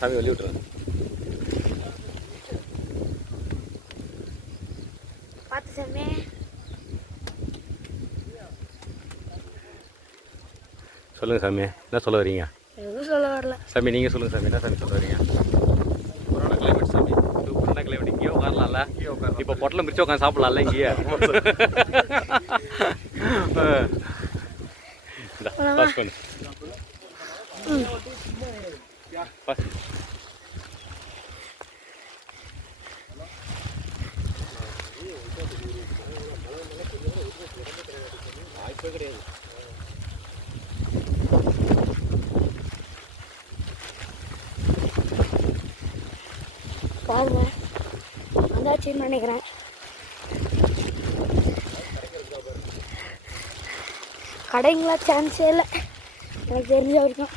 சாமி வெளியே விட்டுறேன். பார்த்து சாமி. சொல்லுங்கள் சாமி, என்ன சொல்ல வரீங்க? எதுவும் சொல்ல வரல சாமி. நீங்கள் சொல்லுங்கள் சாமி, என்ன சாமி சொல்ல வரீங்க? கொரோனா கிளைமேட் சாமி. கொரோனா கிளைமேட் இங்கேயே உட்காரலாம்ல. இப்போ பொட்டலம் பிரித்து உட்காந்து சாப்பிட்லாம்ல இங்கேயே. பாஸ் பண்ணு. வாய்ப்பே கிடையாது. பாருங்க வந்தாச்சுன்னு நினைக்கிறேன். கடைங்களா சான்ஸே இல்லை எனக்கு தெரிஞ்ச வரைக்கும்.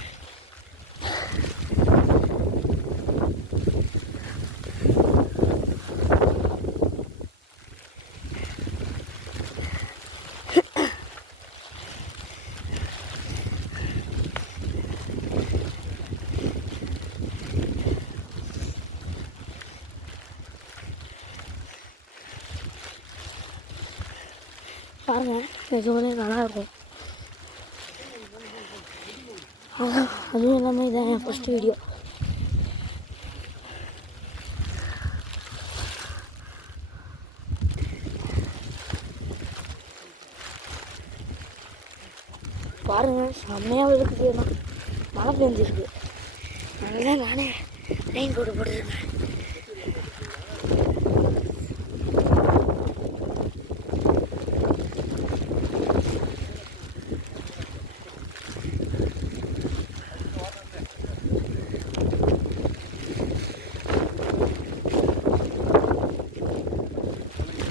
பாருங்க நிஜமாலே நல்லாயிருக்கும். அதுவும் இல்லாமல் இதான் என் ஃபஸ்ட்டு வீடியோ. பாருங்க செம்மையாக இருக்குது. மழை பெஞ்சிருக்கு. அதனால நானே ரெயின் கோட் போட்டுருக்கேன்.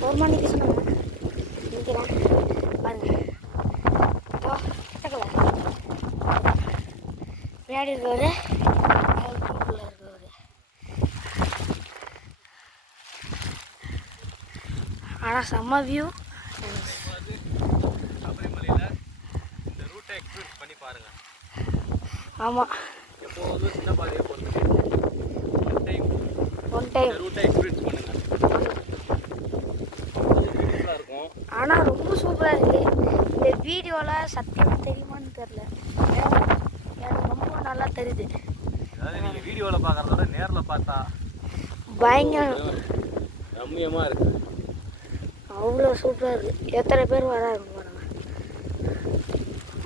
ஒரு மணிக்கு சொன்னாங்க நிற்கிறேன். பாருங்க பின்னாடி இருக்கவர் இருக்கவர். ஆனால் செம்ம வியூ. சபரிமலையில் இந்த ரூட்டை எக்ஸ்பிரஸ் பண்ணி பாருங்க. ஆமாம், எப்போதும் சின்ன பாதையை போகிறது. ஒன் டைம் ரூட்டை எக்ஸ்பிரஸ் பண்ணுங்க. ஆனால் ரொம்ப சூப்பராக இருக்குது. இந்த வீடியோவில் சத்தியம் தெரியுமான்னு தெரில, எனக்கு ரொம்ப நல்லா தெரியுது. அதாவது நீங்கள் வீடியோவில் பார்க்குறத விட நேரில் பார்த்தா பயங்கர ரம்மியமாக இருக்குது. அவ்வளோ சூப்பராக இருக்குது. எத்தனை பேர் வராங்க பாருங்க.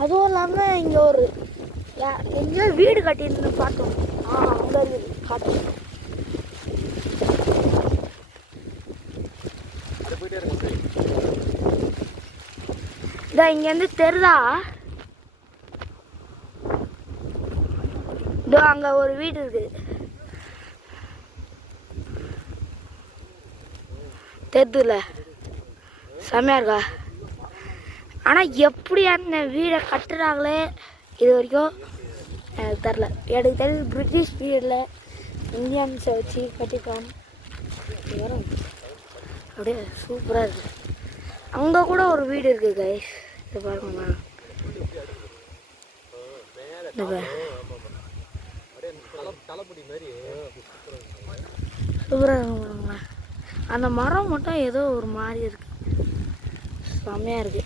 அதுவும் இல்லாமல் இங்கே ஒரு எங்கேயோ வீடு கட்டின்னு பார்த்தோம். அங்கே இருக்குது காட்டு. இதான் இங்கேருந்து தெரிதா? இதோ அங்கே ஒரு வீடு இருக்குது. தெரிதுல செம்மையா இருக்கா? ஆனால் எப்படி அந்த வீடை கட்டுறாங்களே இது வரைக்கும் எனக்கு தெரில. எனக்கு தெரிஞ்சு பிரிட்டிஷ் பீரியடில் இந்தியன்ஸை வச்சு கட்டிப்பாங்க. வரும் அப்படியே சூப்பராக இருக்குது. அங்கே கூட ஒரு வீடு இருக்குது கைஸ். இது பாருங்க, சூப்பராக இருக்குங்க. அந்த மரம் மட்டும் ஏதோ ஒரு மாதிரி இருக்கு. செம்மையாக இருக்கு,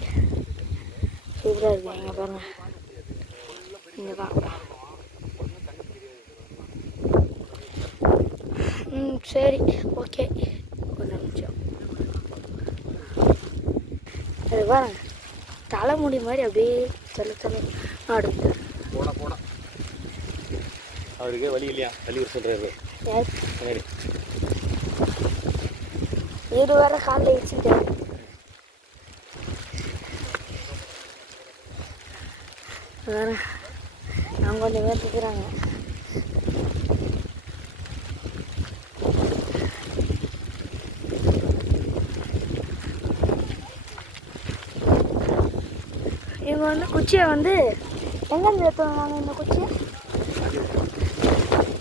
சூப்பராக இருக்கு. இங்கே பாருங்க, இங்கே தான். சரி, ஓகே. ஒரு நிமிஷம். அது பாருங்க, தலைமுடி மாதிரி அப்படியே சொல்ல ஆடு. போட போட அவருக்கு வழி இல்லையா? தள்ளி சொல்றாரு. சரி, வீடு வேற காலில் வச்சுக்கிட்டேன். வேற அவங்க கொஞ்சம் பேர் இருக்கிறாங்க. இவங்க வந்து குச்சியை வந்து எங்கேருந்து எடுத்துவாங்க?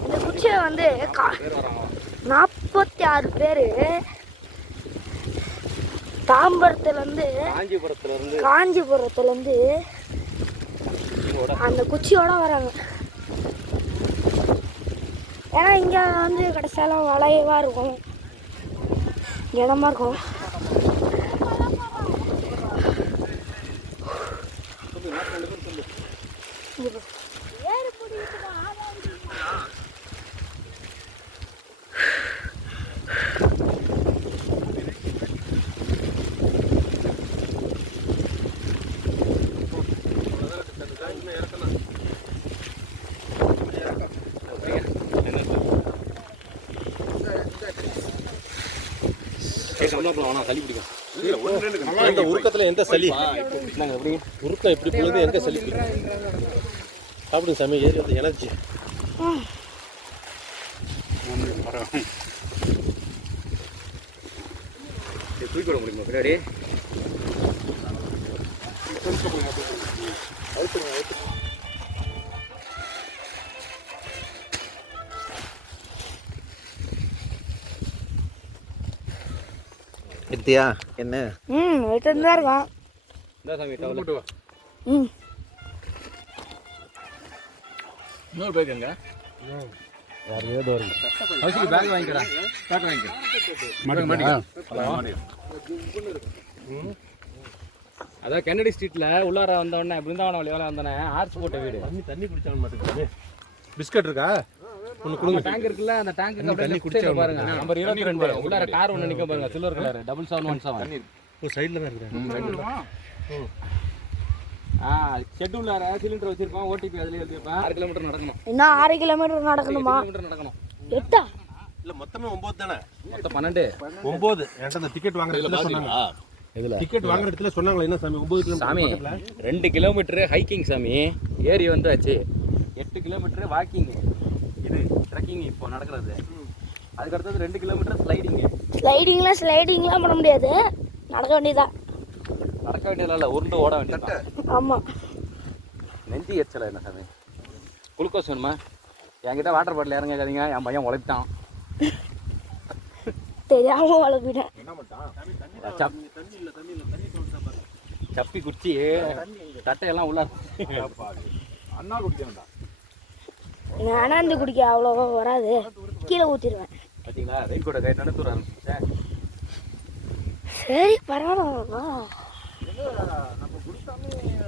இந்த குச்சியை வந்து 46 பேர் தாம்பரத்துலேருந்து காஞ்சிபுரத்துலேருந்து அந்த குச்சியோட வராங்க. ஏன்னா இங்கே வந்து கடைசியெல்லாம் வளைவாக இருக்கும், இடமா இருக்கும். சளி பிடிக்கும். இந்த உருக்கத்துல எந்த சளி உருக்கம் எப்படி பொழுது எங்க சளி சாப்பிடுங்க சாமி. ஏறி வந்து எனர்ஜி தூக்கி விட முடியுமா பின்னாடி? எடுத்தியா என்ன? எடுத்துட்டு தான் இருக்கான். இந்த சாமி டவல் இன்னொரு பேக் எங்க? வேற ஏதோ வருது. அவசியம் பேக் வாங்கிக்கடா. பேக் வாங்கிக்க. அதான் கென்னடி ஸ்ட்ரீட்ல உள்ளார வந்த உடனே பிருந்தாவனம் வழி வேலை வந்தோடனே ஆர்ச் போட்ட வீடு. தண்ணி குடிச்சாங்க மாட்டேங்குது. பிஸ்கட் இருக்கா? ஒன்று கொடுங்க. டேங்க் இருக்குல்ல, அந்த டேங்க்கு தண்ணி குடிச்சா பாருங்க. நம்பர் 22 உள்ளார கார் ஒன்று நிற்க பாருங்க, சில்வர் கலர் 7717. ஓ சைடில் தான் இருக்கிறேன். ஷெட் உள்ளார சிலிண்டர் வச்சிருப்போம், ஓடிபி அதுலேயே எழுதிருப்பேன். 6 கிலோமீட்டர் நடக்கணும். இன்னும் 6 கிலோமீட்டர் நடக்கணுமா? 6 கிலோமீட்டர் நடக்கணும். 8 இல்லை மொத்தமே 9 தானே? மொத்தம் 12. 9. என்கிட்ட அந்த டிக்கெட் வாங்குற இடத்துல சொன்னாங்க. இதில் டிக்கெட் வாங்குற இடத்துல சொன்னாங்களா என்ன சாமி? 9 கிலோமீட்டர் சாமி 2 கிலோமீட்டரு ஹைக்கிங் சாமி, ஏறி வந்தாச்சு. 8 கிலோமீட்டரு வாக்கிங், இது ட்ரெக்கிங் இப்போ நடக்கிறது. அதுக்கடுத்தது 2 கிலோமீட்டர் ஸ்லைடிங்லாம் பண்ண முடியாது, நடக்க வேண்டியதான். நடக்க வேண்டியதில்ல, இல்லை உருண்டு ஓட வேண்டியது. ஆமாம். நெஞ்சி எரிச்சல என்ன சாமி? குளுக்கோஸ் வேணுமா? என்கிட்ட வாட்டர் பாட்டில் இறங்காதீங்க, என் பையன் உழைப்பிட்டான். தெரியாம வளர்ப்பிட்டேன். சப்பி குச்சி தட்டையெல்லாம் உள்ள அண்ணா குடிச்சா அனாந்து குடிக்க அவ்வளோவா வராது, கீழே ஊற்றிடுவேன். பார்த்தீங்களா? ரெயின் கோட்டை கை நடத்துற ஆரம்பிச்சேன். சரி பரவாயில்ல.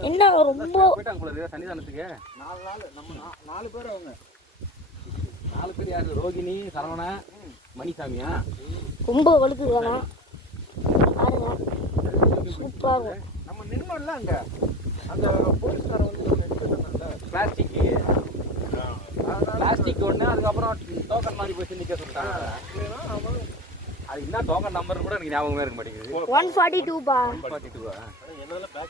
என்ன ரொம்ப போயிட்டாங்க சன்னிதானத்துக்கு. 4 பேர். அவங்க 4 பேர் யாரு? ரோகிணி, சரவணா, மணிசாமியா? ரொம்ப வலுக்குதானா பாருங்க, சூப்பராக இருக்கும். நம்ம நின்னோம்ல அங்கே, அந்த போலீஸ்கார வந்து பிளாஸ்டிக் ஒன்று, அதுக்கப்புறம் டோக்கன் மாதிரி போய் நிற்க சொல்லிட்டாங்க. அது என்ன டோக்கன் நம்பர் கூட எனக்கு ஞாபகமே இருக்க மாட்டேங்குது. 142 பா. 142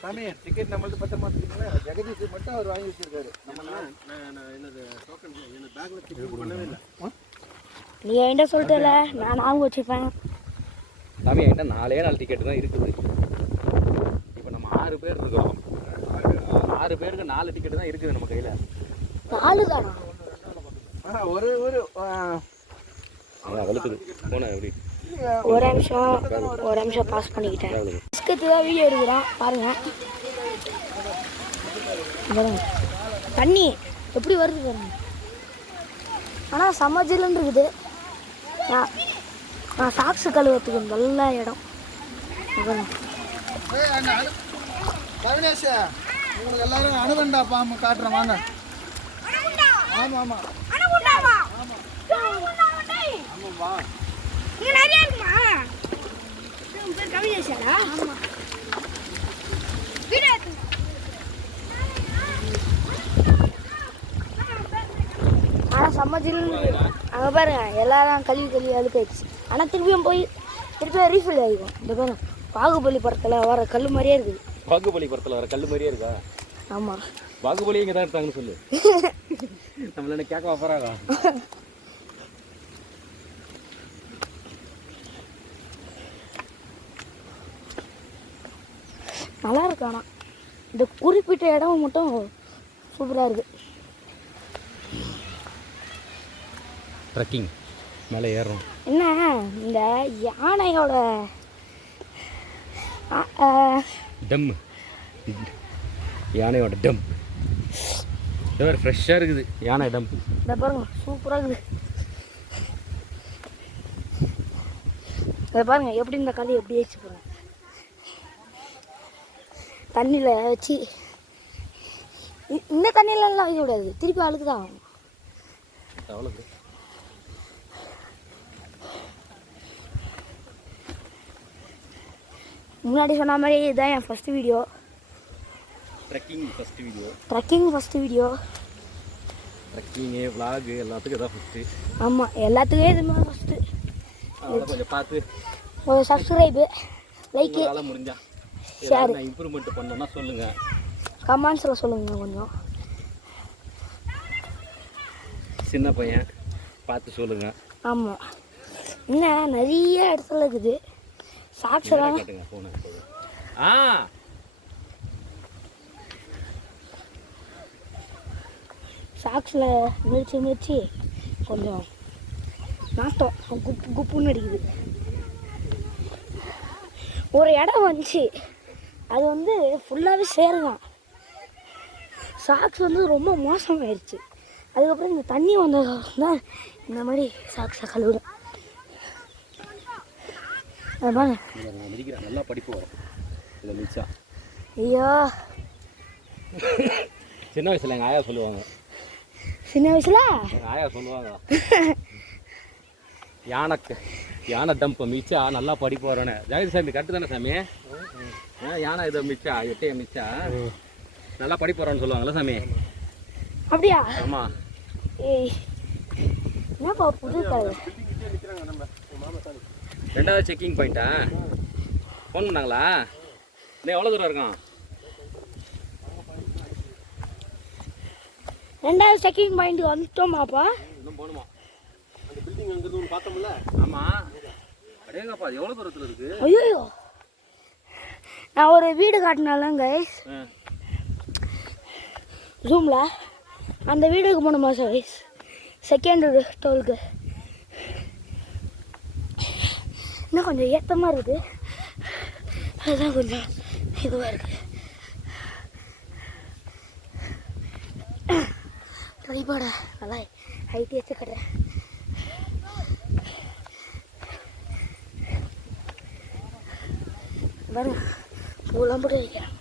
சாமி டிக்கெட் நம்மளுக்கு பத்த மாட்டேங்குது. ஜெகதீஷ் மட்டும் அவர் வாங்கி வச்சிருக்காரு. என்னது டோக்கன் என்ன பேக்ல டிக்கெட் பண்ணவே இல்லை. நீ என்கிட்ட சொல்லிட்டல, நான் ஞாபகம் வச்சுப்பேன். சாமி என்கிட்ட 4 டிக்கெட்டு தான் இருக்குது. இப்போ நம்ம 6 பேர் இருக்கிறோம். 6 பேருக்கு 4 டிக்கெட்டு தான் இருக்குது நம்ம கையில். 4 தானா? ஒரு வலுக்குது போனேன் எப்படி? ஒரு நிமிஷம் பாஸ் பண்ணிக்கிட்டேன். பிஸ்கட்டு தான் வீடியோ எடுக்கிறான் பாருங்க. தண்ணி எப்படி வருது பாருங்க. ஆனால் சமஜில்னு இருக்குது. நான் சாக்ஸு கழுவுறதுக்கு நல்ல இடம். உங்களுக்கு எல்லாரும் அணுகண்டா பாம்பு காட்டுறேன் வாங்க. ஆமாம் ஆமாம் ஆனால் சம்மஜில் அங்கே பாருங்க எல்லாரும் கழுவி அழுக்காயிடுச்சு. ஆனால் திருப்பியும் ரீஃபில் ஆகிக்கும். இந்த பாருங்க பாகுபலி படத்தில் வர கல் மாதிரியே இருக்குது. பாகுபலி படத்தில் வர கல் மாதிரியே இருக்கா? ஆமாம். பாகுபலி இங்கே தான் எடுத்தாங்கன்னு சொல்லு. நம்மள என்ன கேட்க போகிறாங்க? நல்லா இருக்கு. ஆனால் இந்த குறிப்பிட்ட இடம் மட்டும் சூப்பராக இருக்குது. ட்ரெக்கிங் மேலே ஏறுறோம். என்ன இந்த யானையோட டம், யானையோட டம் வேறு ஃப்ரெஷ்ஷாக இருக்குது. யானை டம் இந்த பாருங்க சூப்பராக இருக்குது. அதை பாருங்கள் எப்படி இந்த கல் எப்படி வச்சு போகிறேன் தண்ணியில் வச்சு இந்த தண்ணியிலலாம் வைக்க கூடாது, திருப்பி அழுக்கு தான் ஆகும். முன்னாடி சொன்ன மாதிரி இதுதான் என் first video. Trekking first video. Trekking vlog எல்லாத்துக்கும் இதான் ஃபஸ்ட்டு. ஆமாம், எல்லாத்துக்குமே இதுமாதிரி ஃபஸ்ட்டு. கொஞ்சம் பார்த்து ஒரு சப்ஸ்கிரைபு, லைக்கு, முடிஞ்சா ஷேர், இம்ப்ரூவ்மெண்ட் பண்ணோன்னா சொல்லுங்கள், கமெண்ட்ஸில் சொல்லுங்கள். கொஞ்சம் சின்ன பையன் பார்த்து சொல்லுங்கள். ஆமாம், இன்னும் நிறைய இடத்துல இருக்குது. சாக்ஸ் எல்லாம் காட்டுங்க ஃபோனை. சாக்ஸில் மிதிச்சு கொஞ்சம் நாட்டம் குப்புன்னு அடிக்குது. ஒரு இடம் வந்துச்சு, அது வந்து ஃபுல்லாகவே சேருதான். சாக்ஸ் வந்து ரொம்ப மோசமாயிடுச்சு. அதுக்கப்புறம் இந்த தண்ணி வந்ததுக்கு தான் இந்த மாதிரி சாக்ஸை கழுவுறேன். நல்லா படிப்பு வரும் இதில் மிச்சா. ஐயோ, சின்ன வயசில் எங்கள் ஆயா சொல்லுவாங்க. சின்ன வயசுல எங்கள் ஆயா சொல்லுவாங்க, யானை டம்பை மிச்சா நல்லா படிப்பு வரேன்னு. ஜாகிர் சாமி கரெக்டு தானே சாமி? யானை இதை மிச்சா, எட்டையை மிச்சா நல்லா படிப்பு வரேன்னு சொல்லுவாங்கள்ல சாமி? அப்படியா? ஆமாம். ஏய், என்னப்பா புது கதை? 2வது செக்கிங் பாயிண்ட்டா? ஃபோன் பண்ணாங்களா? இன்னும் எவ்வளோ தூரம் இருக்கான்? 2வது செக்கிங் பாயிண்ட் வந்துட்டோமாப்பா? இன்னும் போகணுமா? அந்த பில்டிங் அங்கிருந்து ஒன்று பார்த்தோம்ல? ஆமாம். அடேங்கப்பா, அது எவ்வளோ தூரத்தில் இருக்குது? ஐயோ, நான் ஒரு வீடு காட்டினாலும் கைஸ் ஜூமில், அந்த வீடுக்கு போகணுமா கைஸ்? செகண்ட் டோலுக்கு இன்னும் கொஞ்சம் ஏற்றமாக இருக்குது, அதுதான் கொஞ்சம் இதுவாக இருக்குது. ட்ரைபாட நல்லா ஹைட்டி வச்சு கட்டுறேன். பாருங்க, பூலாம் போட்டு வைக்கிறேன்.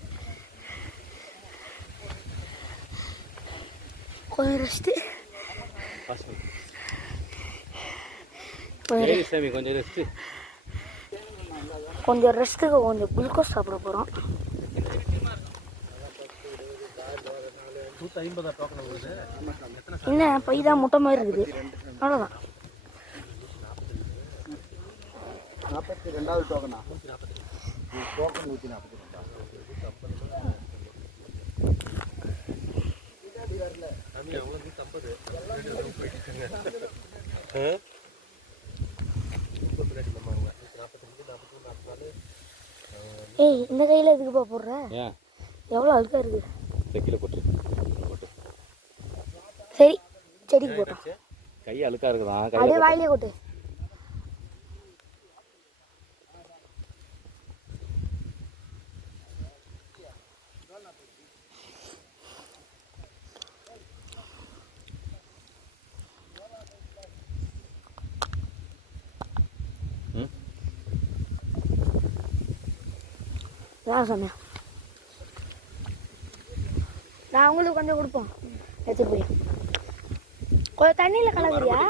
கொஞ்சம் ரெஸ்ட்டு, கொஞ்சம் ரெஸ்ட்டு, கொஞ்சம் ரெஸ்ட்டுக்கு கொஞ்சம் குளுக்கோஸ் சாப்பிட போகிறோம். 150 டோக்கன் வருது. என்ன பை தான் முட்டை மாதிரி இருக்குது, அவ்வளோதான். 42வது டோக்கனா? டோக்கன் 142. ஏய், இந்த கையில் எதுக்குப்பா போடுற? ஏன் எவ்வளோ அழுக்காக இருக்குது. செக்கில் போட்டு சரி, செடிக்கு போட்டோம். கை அழுக்காக இருக்குதான், அப்படியே வாயிலே கொட்டு. சொன்னேன் நான் உங்களுக்கு கொஞ்சம் கொடுப்போம், எடுத்துட்டு போய் கொஞ்சம் தண்ணியில் கலக்குறியா?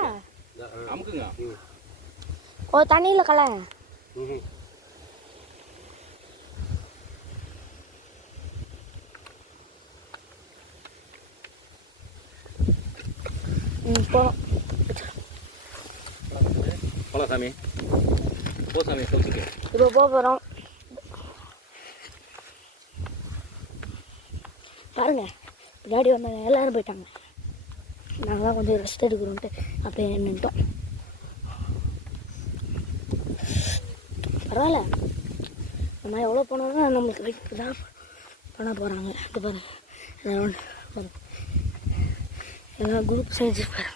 அமுக்குங்க. கொஞ்சம் தண்ணியில் கல. போகலாம். போகலாம் சாமி, போ சாமி, சொல்லுங்க. இப்போ போக போகிறோம். பாருங்க, பின்னாடி வந்தாங்க, எல்லோரும் போயிட்டாங்க. நாங்கள் தான் கொஞ்சம் ரெஸ்ட் எடுக்கிறோன்ட்டு அப்படியே நின்றுட்டோம். பரவாயில்ல, நம்ம எவ்வளோ போனோம்னா நம்மளுக்கு வெயிட் தான் பண்ண போகிறாங்க. இது பாருங்க, எல்லாம் குரூப் செஞ்சுருப்பாரு.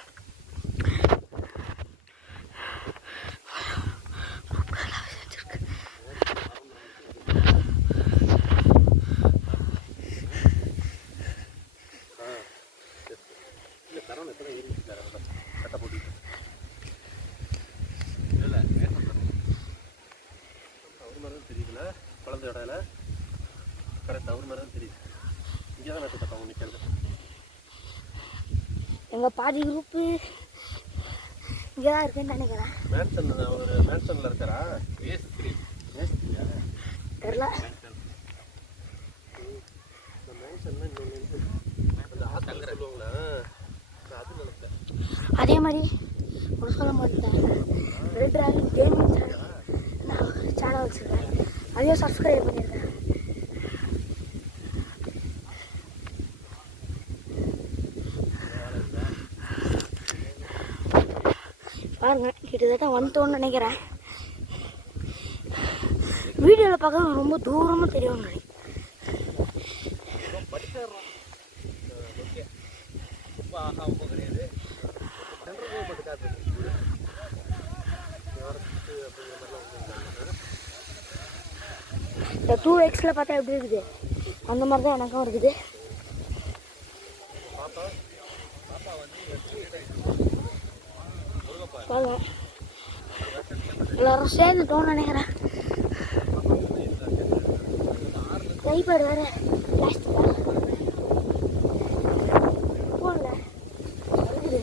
வருது இடையில கரெக்ட் அவர் மாதிரி தான் தெரியுது. இங்கே தான் நட்டு தப்பாங்க நிற்கிறது. எங்கள் பாதி குரூப்பு இங்கே தான் இருக்குன்னு நினைக்கிறேன். மேன்சன் அவர் மேன்சனில் இருக்காரா? தெரில. அதே மாதிரி ஒரு சொல்ல மாட்டேன் ரெட் டிராகன் கேமிங் சேனல் வச்சுருக்கேன். அதையும் சப்ஸ்கிரைப் பண்ணியிருக்கேன். பாருங்க கிட்டத்தட்ட வந்துட்டோன்னு நினைக்கிறேன். வீடியோவில் பார்க்க ரொம்ப தூரமாக தெரியும் நினைக்கிறேன். இந்த 2Xல பார்த்தா எப்படி இருக்குது அந்த மாதிரி தான் எனக்கும் இருக்குது. பாருங்க எல்லாரும் சேர்ந்துட்டோம்னு நினைக்கிறேன். டைப்பர் வேற பிளாஸ்டிக் போடல இருக்குது.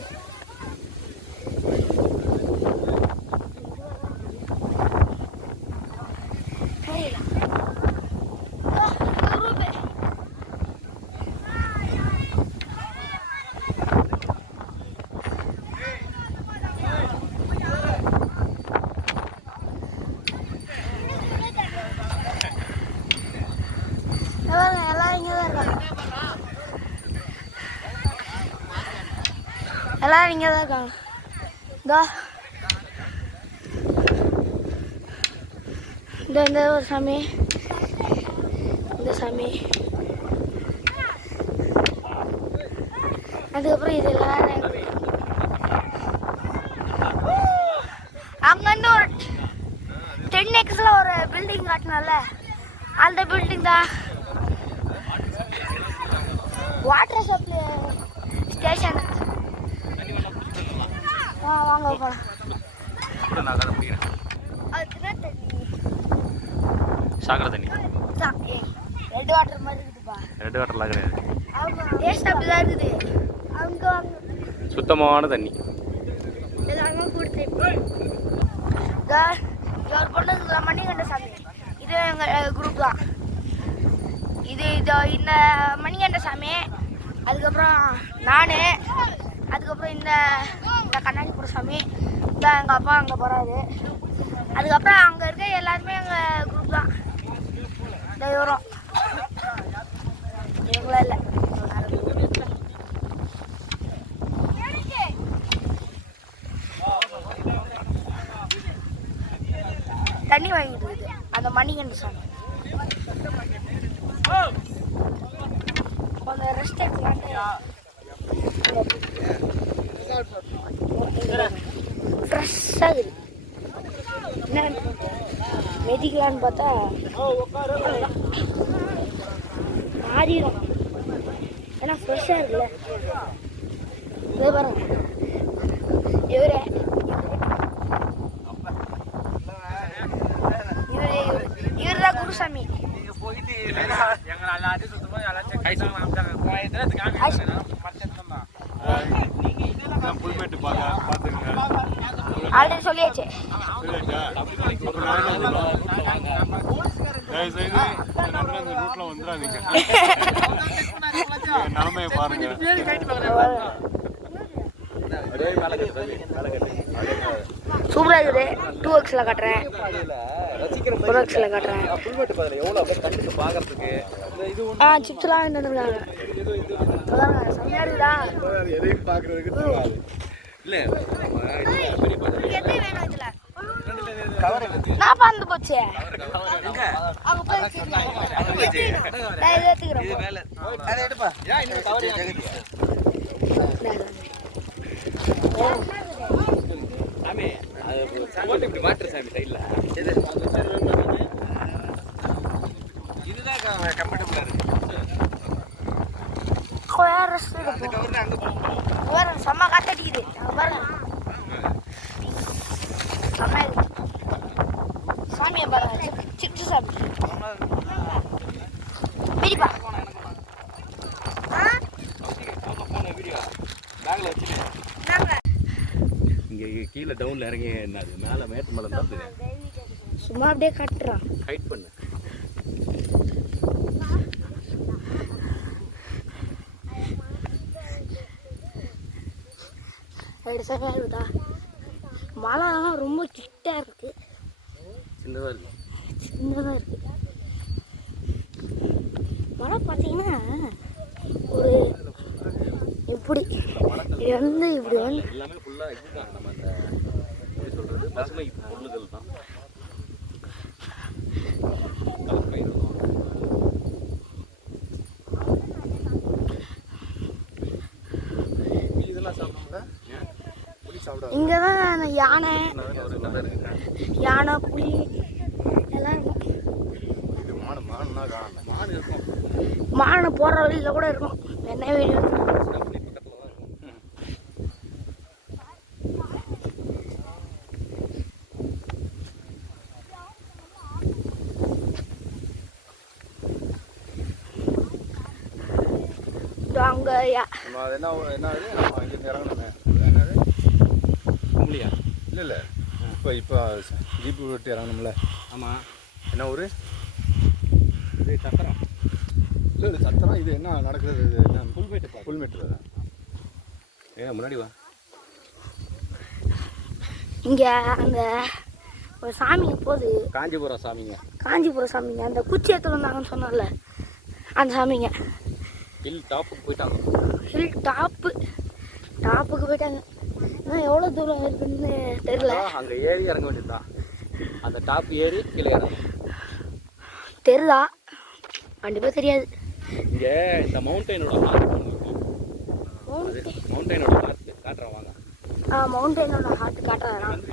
எல்லாரும் இங்கே தான் இருக்காங்க. இந்த ஒரு சாமி, இந்த சாமி, அதுக்கப்புறம் இது எல்லாரும் அங்கேருந்து ஒரு 10Xல ஒரு பில்டிங் காட்டினால அந்த பில்டிங் தான் வாட்டர் சப்ளை ஸ்டேஷன். வாங்க போகலாம். சாக்கடை தண்ணி ரெட் வாட்டர் மாதிரி இருக்குதுப்பா. ரெட் வாட்டர்லாம் கிடையாது, டேஸ்ட் அப்படிதான் இருக்குது. அவங்க சுத்தமான தண்ணி. எல்லாருமே கொடுத்து ஒரு பொண்ணு மணிகண்ட சாமி, இது எங்கள் குரூப் தான். இது இந்த மணிகண்ட சாமி, அதுக்கப்புறம் நான், அதுக்கப்புறம் இந்த கண்ணாடி கூட சாமி தான். எங்கள் அப்பா அங்கே போகிறாரு. அதுக்கப்புறம் அங்கே இருக்க எல்லாருமே எங்கள் குரூப் தான். இந்த வரும் இவங்கள இல்லை. தண்ணி வாங்கிட்டு இருக்குது அந்த மணிகண்ட சாமி. கொஞ்சம் ரெஸ்ட் எடுக்கலான்ட்டு ஃப்ரெஷ்ஷாக இருக்குது. என்ன மெதிக்கலான்னு பார்த்தா மாறிடும். ஏன்னா ஃப்ரெஷ்ஷாக இருக்குல்ல. இதே பாருங்க, இவரே இவர் தான் குருசாமி. ஆல்ரெடி சொல்லியாச்சு. சூப்பரா இருக்குது. 2Xல காட்டுறேன், 4Xல காட்டுறேன். சிப்ஸ்லாம் வந்துருக்காங்க. செம்மையா இருக்குதா? நான் பறந்து போச்சு. செம்ம காத்தடிக்குது பாருங்க. சாமியை பாருங்க, சிப்ஸ் சாமி. கீழே டவுனில் இறங்கி என்னது மேலே மேட்டு மலை தான் தெரியும். சும்மா அப்படியே காட்டுறான். ஹைட் பண்ணு. ரைடு சைடாக இருக்குதா? மலைலாம் ரொம்ப கிட்ட இருக்கு. சின்னதாக இருக்கும். சின்னதாக இருக்கு. மலை பார்த்தீங்கன்னா ஒரு இப்படி இது வந்து இப்படி வந்து எல்லாமே ஃபுல்லாக இதுதான் நம்ம அந்த எப்படி சொல்கிறது பசுமை பொருள்கள் தான். இதெல்லாம் சாப்பிடும்ல புளி சாப்பிடாது. இங்கே தான் யானை யானை புலி எல்லாம் இருக்கும். இது மானுன்னா காணும். மான் இருக்கும். மானை போகிற வழியில் கூட இருக்கும். என்ன வீடியோ அங்கே நம்ம அது என்னது நம்ம அங்கேருந்து இறங்கணுமே என்னது கும்பலியா? இல்லை இப்போ ஜீப்பு விட்டு இறங்கணும்ல. ஆமாம். என்ன ஊர் இது சத்திரம். இல்லை சத்திரம். இது என்ன நடக்கிறது? இது என்ன புல்மேட்டு. புல்மேட்டு தான். முன்னாடி வா. இங்கே அந்த ஒரு சாமிங்க போகுது. காஞ்சிபுரம் சாமிங்க. காஞ்சிபுரம் சாமிங்க. அந்த குச்சி எடுத்து வந்தாங்கன்னு சொன்னால அந்த சாமிங்க. ஹில் டாப்புக்கு போயிட்டாங்க. ஹில் டாப்புக்கு போயிட்டாங்க. இன்னும் எவ்வளோ தூரம் இருக்குன்னு தெரியல. அங்கே ஏறி இறங்க வேண்டியதுதான். அந்த டாப் ஏறி கீழே இறங்கணும். தெரியுதா? கண்டிப்பாக தெரியாது. இங்கே இந்த மவுண்டெயினோட ஹார்ட் இருக்கும். அது மவுண்டெயினோட ஹார்ட் காட்டுறேன் வாங்க. மவுண்டெயினோட ஹார்ட் காட்டுறேன்.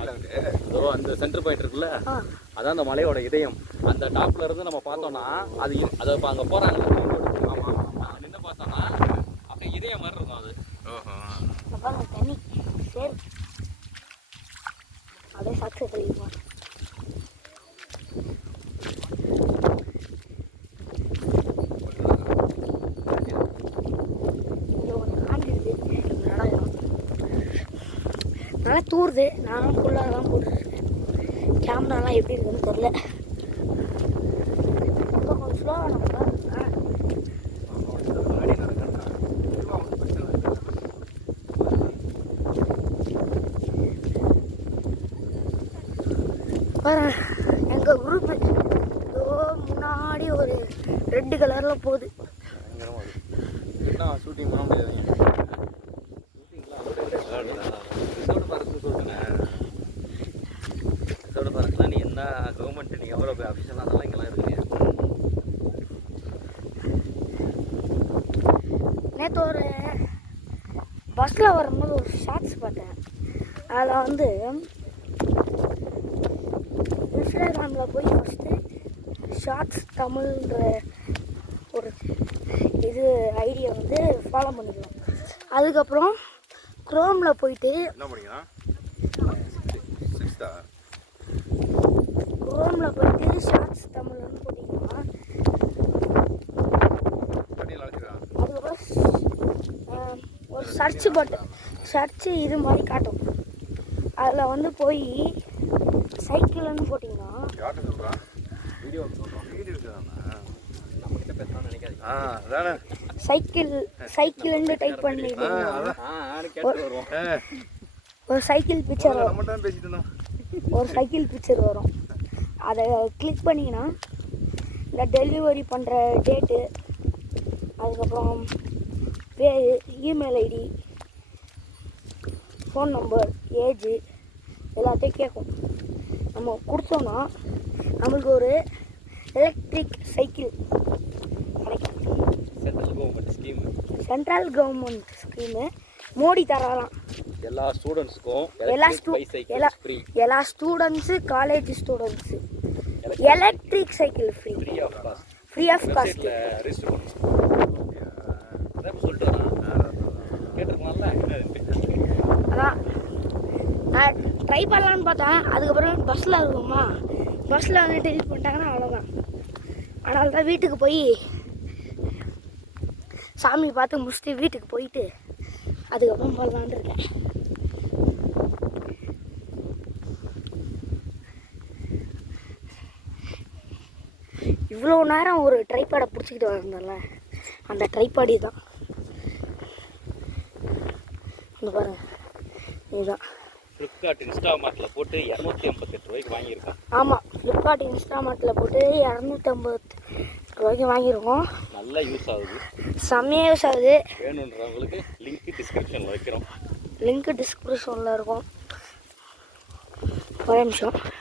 அதோ அந்த சென்டர் பாயிண்ட் இருக்குல்ல, அதான் அந்த மலையோட இதயம். அந்த டாப்ல இருந்து நம்ம பார்த்தோம்னா அது அதை இப்போ அங்கே போகிறாங்க. ஆமாம் நின்று பார்த்தோம்னா அப்படியே இதயம் மாதிரி இருக்கும் அது. தண்ணி சரி அப்படியே சாட்சி தெளிவுமா. நல்லா தூருது. நானும் ஃபுல்லாக தான் போட்டுருக்கேன். கேமராலாம் எப்படி இருக்குன்னு தெரில. இப்போ கொஞ்சம் ஸ்லோவாக நம்ம எங்கள் குரூப்பு முன்னாடி ஒரு ரெட் கலரில் போகுது. ஷூட்டிங் பண்ண முடியாதுங்க. ரிசோர்ட் பார்க்கலாம். நீ என்ன கவர்மெண்ட் நீ எவ்வளோ அஃபிஷியலாக அதெல்லாம் இங்கெல்லாம் இருக்குங்க. நேற்று ஒரு பஸ்ஸில் வரும்போது ஒரு ஷார்ட்ஸ் பார்த்தேன். அதில் வந்து இன்ஸ்டாகிராமில் போய் ஃபஸ்ட்டு ஷார்ட்ஸ் தமிழ்ன்ற ஒரு இது ஐடியை வந்து ஃபாலோ பண்ணிக்கலாம். அதுக்கப்புறம் க்ரோமில் போயிட்டு க்ரோமில் போயிட்டு ஷார்ட்ஸ் தமிழ்னு போட்டிங்கன்னா அதுக்கப்புறம் ஒரு சர்ச்சு இது மாதிரி காட்டும். அதில் வந்து போய் சைக்கிள்னு போட்டிங்கன்னா சைக்கிள்னு டைப் பண்ணிட்டீங்கன்னா ஒரு சைக்கிள் பிக்சர் வரும். ஒரு சைக்கிள் பிக்சர் வரும். அதை கிளிக் பண்ணிங்கன்னா இந்த டெலிவரி பண்ணுற டேட்டு, அதுக்கப்புறம் பேர், email ID, phone number, age எல்லாத்தையும் கேட்கும். நம்ம கொடுத்தோன்னா நம்மளுக்கு ஒரு எலக்ட்ரிக் சைக்கிள் கிடைக்கும். சென்ட்ரல் கவர்மெண்ட் ஸ்கீமு மோடி தரலாம். எல்லா ஸ்டூடெண்ட்ஸுக்கும் எல்லா students college students electric cycle free of cost. அதான் நான் ட்ரை பண்ணலான்னு பார்த்தேன். அதுக்கப்புறம் பஸ்ஸில் இருக்குமா, பஸ்ஸில் வந்து டெலிட் பண்ணிட்டாங்கன்னா அவ்வளோதான். அதனால தான் வீட்டுக்கு போய் சாமி பார்த்து முடிச்சுட்டு வீட்டுக்கு போயிட்டு அதுக்கப்புறம் போகலான்னு இருக்கேன். இவ்வளோ நேரம் ஒரு ட்ரைபாடை பிடிச்சிக்கிட்டு வந்தேன்ல, அந்த ட்ரைபாடி தான். இந்த பாருங்க, இதுதான். ஃப்ளிப்கார்ட் இன்ஸ்டாமார்ட்டில் போட்டு 288 ரூபாய்க்கு வாங்கியிருக்கோம். ஆமாம், ஃப்ளிப்கார்ட் இன்ஸ்டாமார்ட்டில் போட்டு 250 ரூபாய்க்கு வாங்கியிருக்கோம். நல்லா யூஸ் ஆகுது, செம்மையாக யூஸ் ஆகுது. வேணுன்றவங்களுக்கு லிங்க் டிஸ்கிரிப்ஷனில் வைக்கிறோம். லிங்க் டிஸ்கிரிப்ஷனில் இருக்கும். ஒரே நிமிஷம்.